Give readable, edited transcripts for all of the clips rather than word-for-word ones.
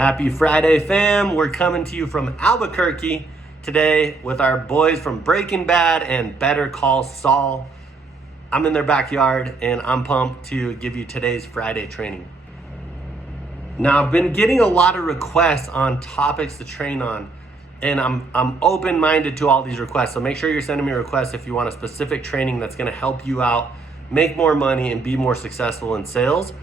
Happy Friday, fam. We're coming to you from Albuquerque today with our boys from Breaking Bad and Better Call Saul. I'm in their backyard and I'm pumped to give you today's Friday training. Now, I've been getting a lot of requests on topics to train on, and I'm open-minded to all these requests. So make sure you're sending me requests if you want a specific training that's going to help you out, make more money, and be more successful in sales.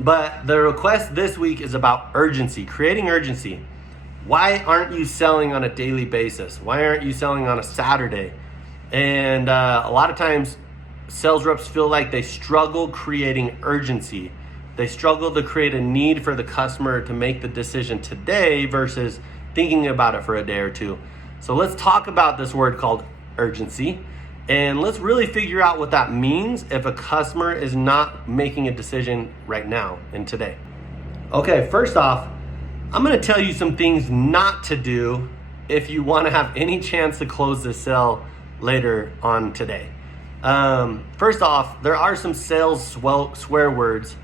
But the request this week is about urgency, creating urgency. Why aren't you selling on a daily basis? Why aren't you selling on a Saturday? And a lot of times sales reps feel like they struggle creating urgency. They struggle to create a need for the customer to make the decision today versus thinking about it for a day or two. So let's talk about this word called urgency. And let's really figure out what that means if a customer is not making a decision right now and today. Okay, first off, I'm gonna tell you some things not to do if you wanna have any chance to close the sale later on today. First off, there are some sales swear words,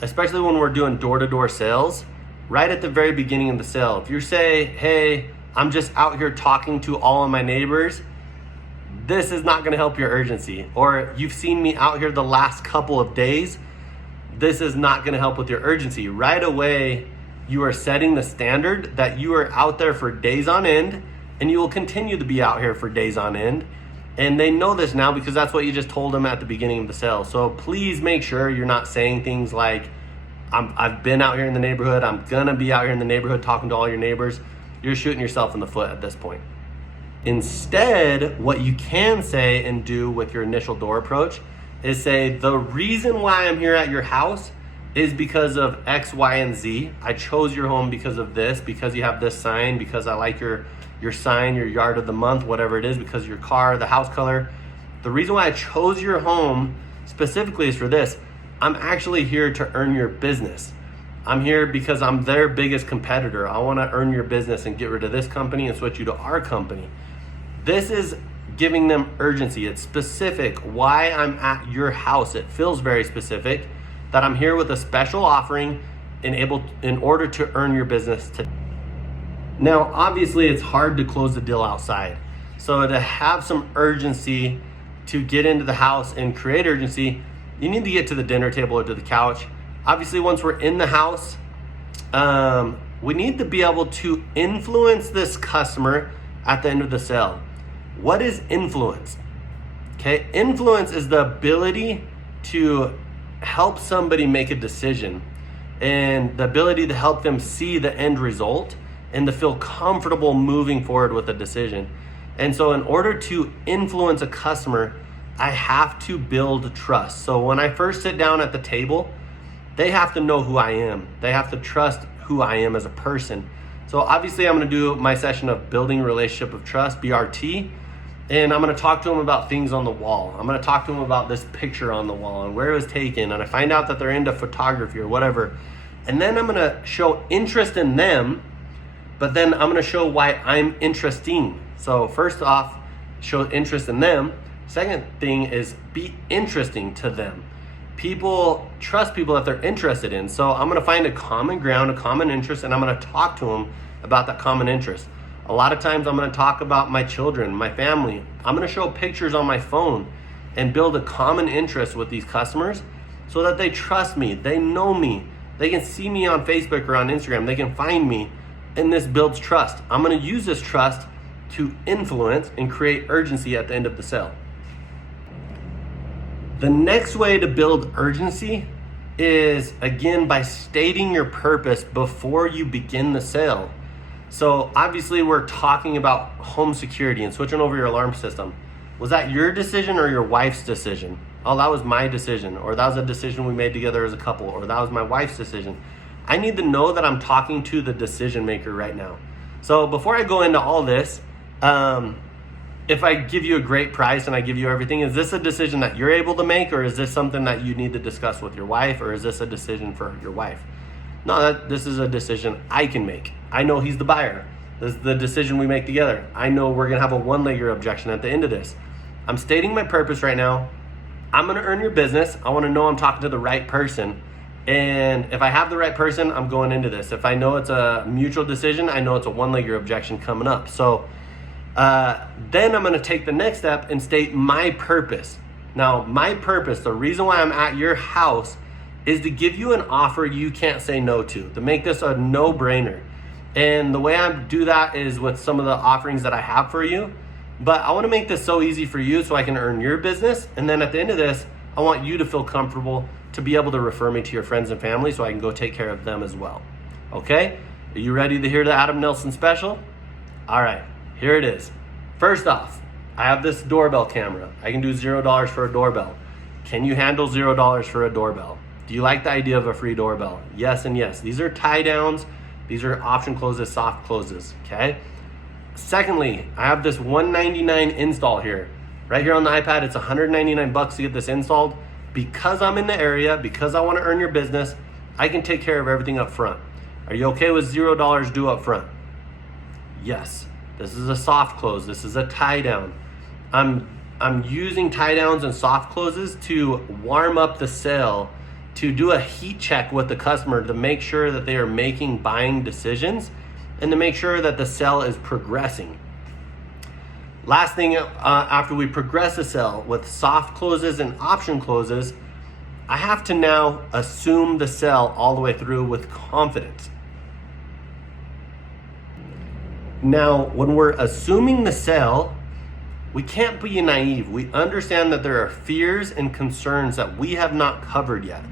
especially when we're doing door-to-door sales, right at the very beginning of the sale. If you say, hey, I'm just out here talking to all of my neighbors, this is not gonna help your urgency. Or you've seen me out here the last couple of days, this is not gonna help with your urgency. Right away, you are setting the standard that you are out there for days on end, and you will continue to be out here for days on end. And they know this now because that's what you just told them at the beginning of the sale. So please make sure you're not saying things like, I've been out here in the neighborhood, I'm gonna be out here in the neighborhood talking to all your neighbors. You're shooting yourself in the foot at this point. Instead, what you can say and do with your initial door approach is say, the reason why I'm here at your house is because of X, Y, and Z. I chose your home because of this, because you have this sign, because I like your sign, your yard of the month, whatever it is, because of your car, the house color. The reason why I chose your home specifically is for this. I'm actually here to earn your business. I'm here because I'm their biggest competitor. I wanna earn your business and get rid of this company and switch you to our company. This is giving them urgency. It's specific why I'm at your house. It feels very specific that I'm here with a special offering in order to earn your business today. Now, obviously it's hard to close the deal outside. So to have some urgency to get into the house and create urgency, you need to get to the dinner table or to the couch. Obviously, once we're in the house, we need to be able to influence this customer at the end of the sale. What is influence? Okay, influence is the ability to help somebody make a decision and the ability to help them see the end result and to feel comfortable moving forward with a decision. And so in order to influence a customer, I have to build trust. So when I first sit down at the table, they have to know who I am. They have to trust who I am as a person. So obviously I'm gonna do my session of building relationship of trust, BRT, and I'm gonna talk to them about things on the wall. I'm gonna talk to them about this picture on the wall and where it was taken, and I find out that they're into photography or whatever. And then I'm gonna show interest in them, but then I'm gonna show why I'm interesting. So first off, show interest in them. Second thing is be interesting to them. People trust people that they're interested in. So I'm gonna find a common ground, a common interest, and I'm gonna talk to them about that common interest. A lot of times I'm gonna talk about my children, my family. I'm gonna show pictures on my phone and build a common interest with these customers so that they trust me, they know me, they can see me on Facebook or on Instagram, they can find me, and this builds trust. I'm gonna use this trust to influence and create urgency at the end of the sale. The next way to build urgency is, again, by stating your purpose before you begin the sale. So obviously we're talking about home security and switching over your alarm system. Was that your decision or your wife's decision? Oh, that was my decision, or that was a decision we made together as a couple, or that was my wife's decision. I need to know that I'm talking to the decision maker right now. So before I go into all this, if I give you a great price and I give you everything, is this a decision that you're able to make, or is this something that you need to discuss with your wife, or is this a decision for your wife? No, this is a decision I can make. I know he's the buyer. This is the decision we make together. I know we're gonna have a one-layer objection at the end of this. I'm stating my purpose right now. I'm gonna earn your business. I wanna know I'm talking to the right person. And if I have the right person, I'm going into this. If I know it's a mutual decision, I know it's a one-legged objection coming up. So then I'm gonna take the next step and state my purpose. Now, my purpose, the reason why I'm at your house, is to give you an offer you can't say no to make this a no-brainer. And the way I do that is with some of the offerings that I have for you. But I wanna make this so easy for you so I can earn your business. And then at the end of this, I want you to feel comfortable to be able to refer me to your friends and family so I can go take care of them as well. Okay? Are you ready to hear the Adam Nelson special? All right, here it is. First off, I have this doorbell camera. I can do $0 for a doorbell. Can you handle $0 for a doorbell? Do you like the idea of a free doorbell? Yes and yes. These are tie downs. These are option closes, soft closes, okay? Secondly, I have this $199 install here. Right here on the iPad, it's $199 to get this installed. Because I'm in the area, because I want to earn your business, I can take care of everything up front. Are you okay with $0 due up front? Yes. This is a soft close. This is a tie down. I'm using tie downs and soft closes to warm up the sale, to do a heat check with the customer to make sure that they are making buying decisions and to make sure that the sale is progressing. Last thing, after we progress the sale with soft closes and option closes, I have to now assume the sale all the way through with confidence. Now, when we're assuming the sale, we can't be naive. We understand that there are fears and concerns that we have not covered yet.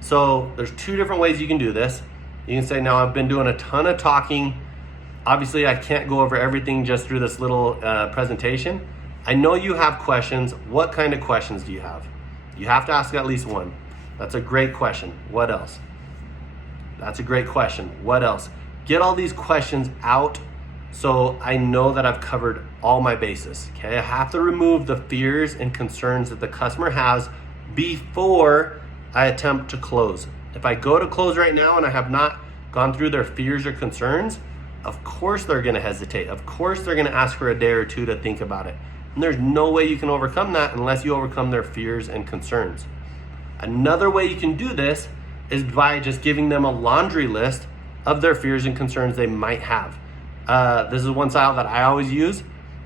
So there's two different ways you can do this. You can say, now I've been doing a ton of talking. Obviously, I can't go over everything just through this little presentation. I know you have questions. What kind of questions do you have? You have to ask at least one. That's a great question. What else? That's a great question. What else? Get all these questions out so I know that I've covered all my bases, okay? I have to remove the fears and concerns that the customer has before I attempt to close. If I go to close right now and I have not gone through their fears or concerns, of course they're gonna hesitate. Of course they're gonna ask for a day or two to think about it. And there's no way you can overcome that unless you overcome their fears and concerns. Another way you can do this is by just giving them a laundry list of their fears and concerns they might have. This is one style that I always use.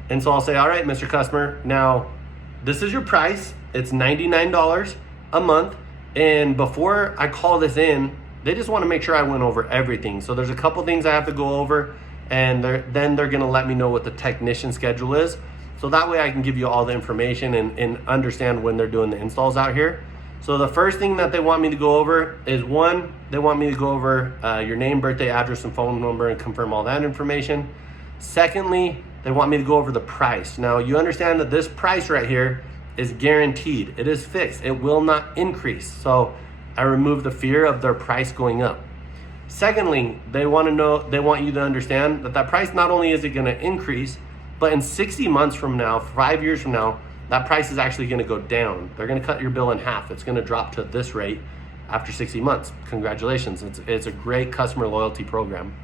And so I'll say, all right, Mr. Customer, now this is your price. It's $99 a month. And before I call this in, they just want to make sure I went over everything. So there's a couple things I have to go over, and then they're going to let me know what the technician schedule is. So that way I can give you all the information and understand when they're doing the installs out here. So the first thing that they want me to go over is, one, they want me to go over your name, birthday, address, and phone number and confirm all that information. Secondly, they want me to go over the price. Now, you understand that this price right here is guaranteed. It is fixed. It will not increase. So I remove the fear of their price going up. Secondly, they want you to understand that price, not only is it going to increase, but in 60 months from now, 5 years from now, that price is actually going to go down. They're going to cut your bill in half. It's going to drop to this rate after 60 months. Congratulations. It's a great customer loyalty program.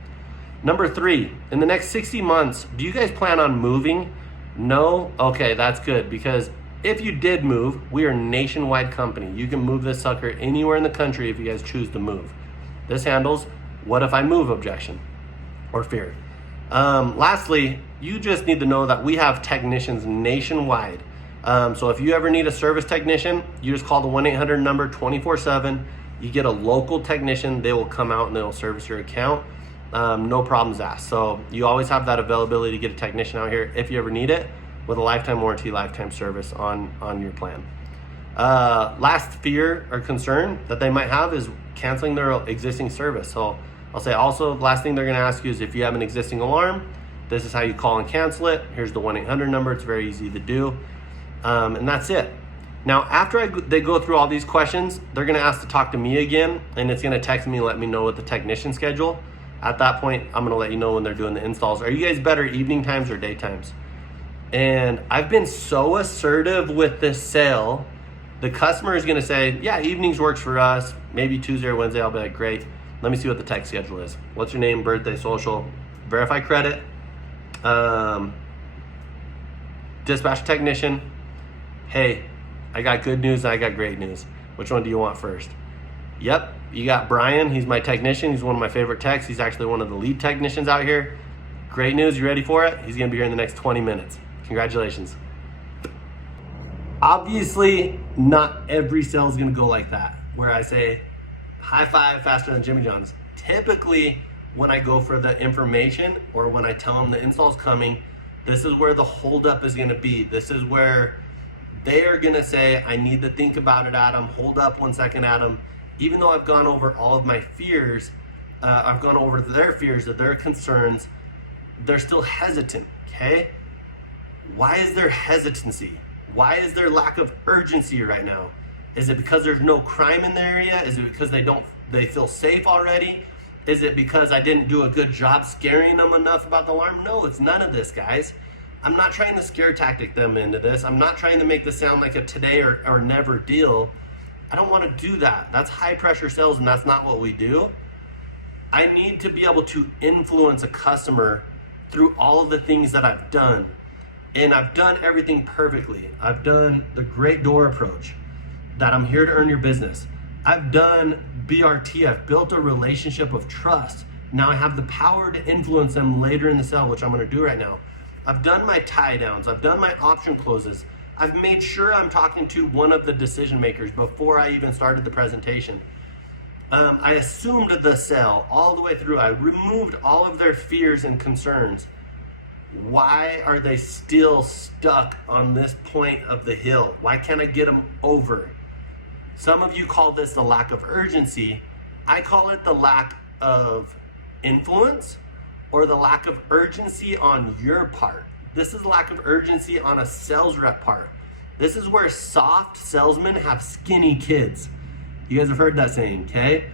Number 3, in the next 60 months, do you guys plan on moving? No? Okay, that's good, because if you did move, we are a nationwide company. You can move this sucker anywhere in the country if you guys choose to move. This handles what if I move objection or fear. Lastly, you just need to know that we have technicians nationwide. So if you ever need a service technician, you just call the 1-800 number 24/7. You get a local technician. They will come out and they'll service your account. No problems asked. So you always have that availability to get a technician out here if you ever need it, with a lifetime warranty, lifetime service on your plan. Last fear or concern that they might have is canceling their existing service. So I'll say also, the last thing they're gonna ask you is if you have an existing alarm, this is how you call and cancel it. Here's the 1-800 number. It's very easy to do. And that's it. Now, after they go through all these questions, they're gonna ask to talk to me again, and it's gonna text me and let me know what the technician schedule. At that point, I'm gonna let you know when they're doing the installs. Are you guys better evening times or daytimes? And I've been so assertive with this sale. The customer is gonna say, yeah, evenings works for us. Maybe Tuesday or Wednesday. I'll be like, great. Let me see what the tech schedule is. What's your name, birthday, social, verify credit, dispatch technician. Hey, I got good news and I got great news. Which one do you want first? Yep, You got Brian, he's my technician. He's one of my favorite techs. He's actually one of the lead technicians out here. Great news, you ready for it? He's gonna be here in the next 20 minutes. Congratulations. Obviously, not every sale is gonna go like that, where I say, high five faster than Jimmy John's. Typically, when I go for the information or when I tell them the install's coming, this is where the holdup is gonna be. This is where they are gonna say, I need to think about it, Adam. Hold up 1 second, Adam. Even though I've gone over all of my fears, I've gone over their fears, their concerns, they're still hesitant, okay? Why is there hesitancy? Why is there lack of urgency right now? Is it because there's no crime in the area? Is it because they feel safe already? Is it because I didn't do a good job scaring them enough about the alarm? No, it's none of this, guys. I'm not trying to scare tactic them into this. I'm not trying to make this sound like a today or never deal. I don't want to do that. That's high pressure sales, and that's not what we do. I need to be able to influence a customer through all of the things that I've done. And I've done everything perfectly. I've done the great door approach, that I'm here to earn your business. I've done BRT. I've built a relationship of trust. Now I have the power to influence them later in the sale, which I'm going to do right now. I've done my tie downs. I've done my option closes. I've made sure I'm talking to one of the decision makers before I even started the presentation. I assumed the sale all the way through. I removed all of their fears and concerns. Why are they still stuck on this point of the hill? Why can't I get them over? Some of you call this the lack of urgency. I call it the lack of influence or the lack of urgency on your part. This is lack of urgency on a sales rep part. This is where soft salesmen have skinny kids. You guys have heard that saying, okay?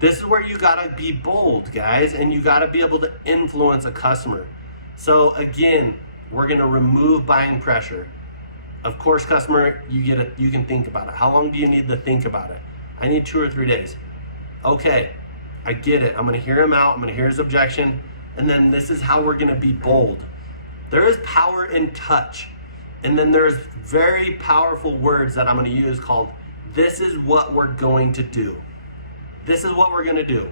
This is where you gotta be bold, guys, and you gotta be able to influence a customer. So again, we're gonna remove buying pressure. Of course, customer, you can think about it. How long do you need to think about it? I need 2 or 3 days. Okay, I get it. I'm gonna hear him out. I'm gonna hear his objection. And then this is how we're gonna be bold. There is power in touch. And then there's very powerful words that I'm gonna use called, this is what we're going to do. This is what we're gonna do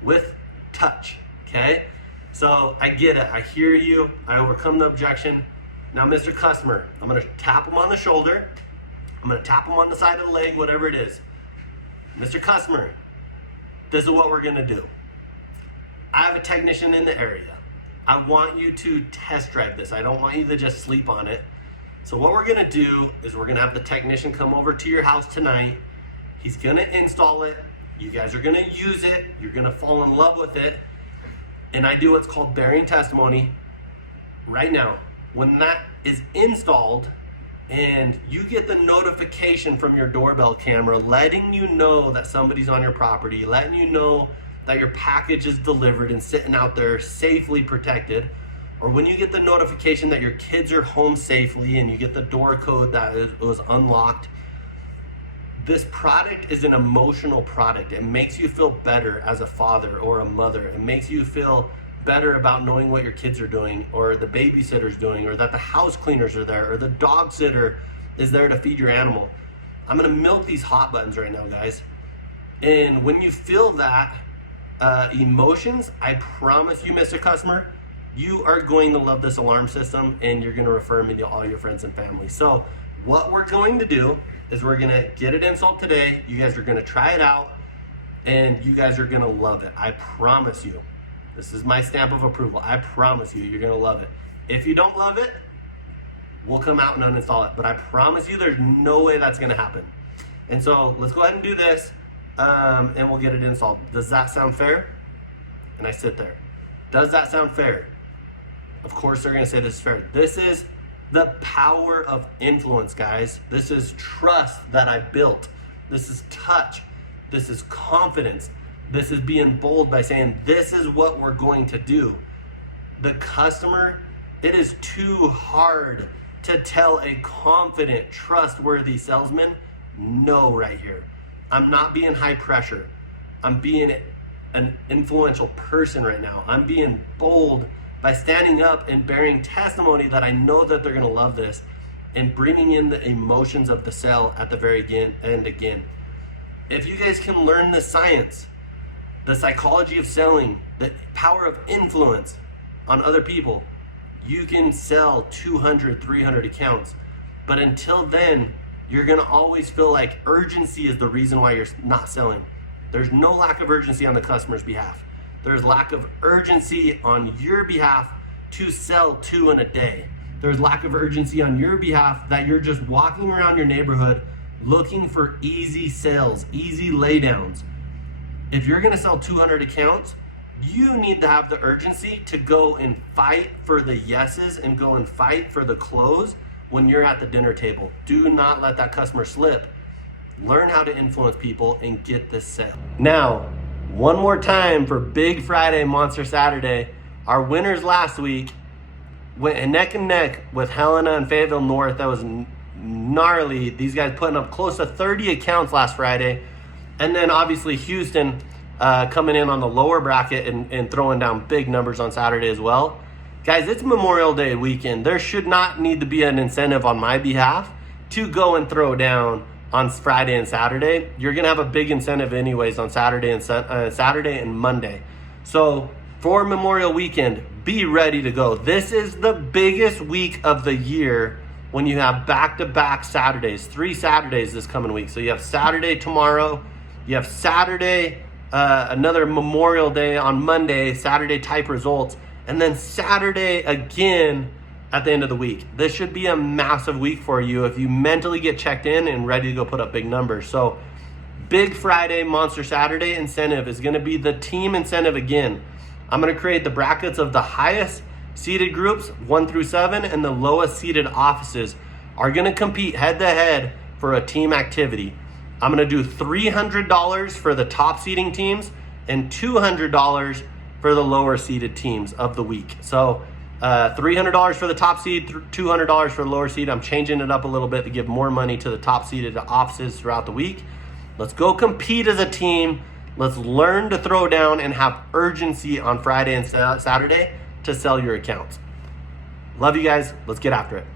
with touch, okay? So I get it, I hear you, I overcome the objection. Now, Mr. Customer, I'm gonna tap him on the shoulder. I'm gonna tap him on the side of the leg, whatever it is. Mr. Customer, this is what we're gonna do. I have a technician in the area. I want you to test drive this. I don't want you to just sleep on it. So what we're gonna do is we're gonna have the technician come over to your house tonight. He's gonna install it. You guys are gonna use it. You're gonna fall in love with it. And I do what's called bearing testimony right now. When that is installed and you get the notification from your doorbell camera letting you know that somebody's on your property, letting you know that your package is delivered and sitting out there safely protected, or when you get the notification that your kids are home safely and you get the door code that was unlocked, this product is an emotional product. It makes you feel better as a father or a mother. It makes you feel better about knowing what your kids are doing, or the babysitter's doing, or that the house cleaners are there, or the dog sitter is there to feed your animal. I'm gonna milk these hot buttons right now, guys. And when you feel that emotions, I promise you, Mr. Customer, you are going to love this alarm system and you're gonna refer me to all your friends and family. So what we're going to do is we're gonna get it installed today. You guys are gonna try it out and you guys are gonna love it. I promise you. This is my stamp of approval. I promise you, you're gonna love it. If you don't love it, we'll come out and uninstall it. But I promise you, there's no way that's gonna happen. And so let's go ahead and do this, and we'll get it installed. Does that sound fair? And I sit there. Does that sound fair? Of course they're gonna say this is fair. This is the power of influence, guys. This is trust that I built. This is touch. This is confidence. This is being bold by saying, this is what we're going to do. The customer, it is too hard to tell a confident, trustworthy salesman no right here. I'm not being high pressure. I'm being an influential person right now. I'm being bold by standing up and bearing testimony that I know that they're gonna love this, and bringing in the emotions of the sale at the very end again. if you guys can learn the science, the psychology of selling, the power of influence on other people, you can sell 200, 300 accounts. But until then, you're gonna always feel like urgency is the reason why you're not selling. There's no lack of urgency on the customer's behalf. There's lack of urgency on your behalf to sell 2 in a day. There's lack of urgency on your behalf that you're just walking around your neighborhood looking for easy sales, easy laydowns. If you're gonna sell 200 accounts, you need to have the urgency to go and fight for the yeses and go and fight for the close when you're at the dinner table. Do not let that customer slip. Learn how to influence people and get this sale. Now, one more time for Big Friday, Monster Saturday. Our winners last week went neck and neck with Helena and Fayetteville North. That was gnarly. These guys putting up close to 30 accounts last Friday. And then obviously Houston coming in on the lower bracket and throwing down big numbers on Saturday as well. Guys, it's Memorial Day weekend. There should not need to be an incentive on my behalf to go and throw down on Friday and Saturday. You're gonna have a big incentive anyways on Saturday and Monday. So for Memorial Weekend, be ready to go. This is the biggest week of the year when you have back-to-back Saturdays, 3 Saturdays this coming week. So you have Saturday tomorrow, you have Saturday, another Memorial Day on Monday, Saturday type results, and then Saturday again at the end of the week. This should be a massive week for you if you mentally get checked in and ready to go put up big numbers. So Big Friday, Monster Saturday incentive is gonna be the team incentive again. I'm gonna create the brackets of the highest seeded groups, 1 through 7, and the lowest seeded offices are gonna compete head to head for a team activity. I'm gonna do $300 for the top seeding teams and $200 for the lower seeded teams of the week. So $300 for the top seed, $200 for the lower seed. I'm changing it up a little bit to give more money to the top seeded offices throughout the week. Let's go compete as a team. Let's learn to throw down and have urgency on Friday and Saturday to sell your accounts. Love you guys. Let's get after it.